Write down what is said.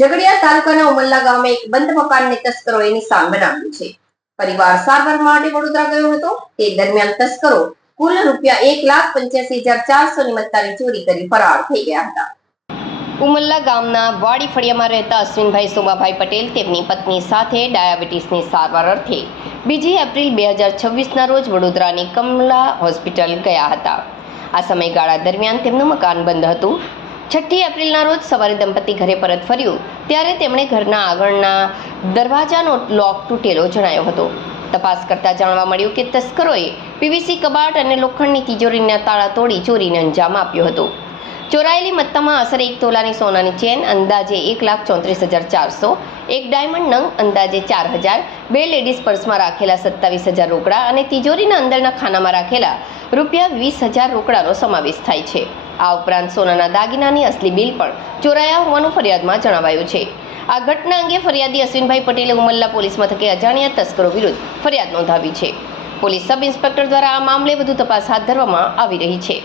ઝઘડિયા તાલુકાના ઉમલ્લા ગામે એક બંધ મકાનને તસ્કરોએ નિશાન બનાવ્યું છે. પરિવાર સારવાર માટે વડોદરા ગયો હતો. તે દરમિયાન તસ્કરો કુલ ₹1,85,400 ની મત્તાની ચોરી કરી ફરાર થઈ ગયા હતા. ઉમલ્લા ગામના વાડી ફળિયામાં રહેતા અશ્વિનભાઈ સોમાભાઈ પટેલ તેમની પત્ની સાથે ડાયાબિટીસની સારવાર અર્થે 2 એપ્રિલ 2026ના રોજ વડોદરાની કમલા હોસ્પિટલ ગયા હતા. આ સમયગાળા દરમિયાન તેમનું મકાન બંધ હતું. 6 એપ્રિલના રોજ સવારે દંપતી ઘરે પરત ફર્યું ત્યારે તેમણે ઘરના આગળના દરવાજાનો લોક તૂટેલો જણાયો હતો. તપાસ કરતા જાણવા મળ્યું કે તસ્કરોએ પીવીસી કબાટ અને લોખંડની તિજોરીના તાળા તોડી ચોરીને અંજામ આપ્યો હતો. ચોરાયેલી મત્તામાં આશરે 1 તોલાની સોનાની ચેન અંદાજે 1,34,400, એક ડાયમંડ નંગ અંદાજે 4,000, 2 લેડીઝ પર્સમાં રાખેલા 27,000 રોકડા અને તિજોરીના અંદરના ખાનામાં રાખેલા ₹20,000 રોકડાનો સમાવેશ થાય છે. આ ઉપરાંત સોનાના દાગીનાની અસલી બિલ પણ ચોરાયા હોવાનું ફરિયાદમાં જણાવાયું છે. આ ઘટના અંગે ફરિયાદી અશ્વિનભાઈ પટેલે ઉમલ્લા પોલીસ મથકે અજાણ્યા તસ્કરો વિરુદ્ધ ફરિયાદ નોંધાવી છે. પોલીસ સબ ઇન્સ્પેક્ટર દ્વારા આ મામલે વધુ તપાસ હાથ ધરવામાં આવી રહી છે.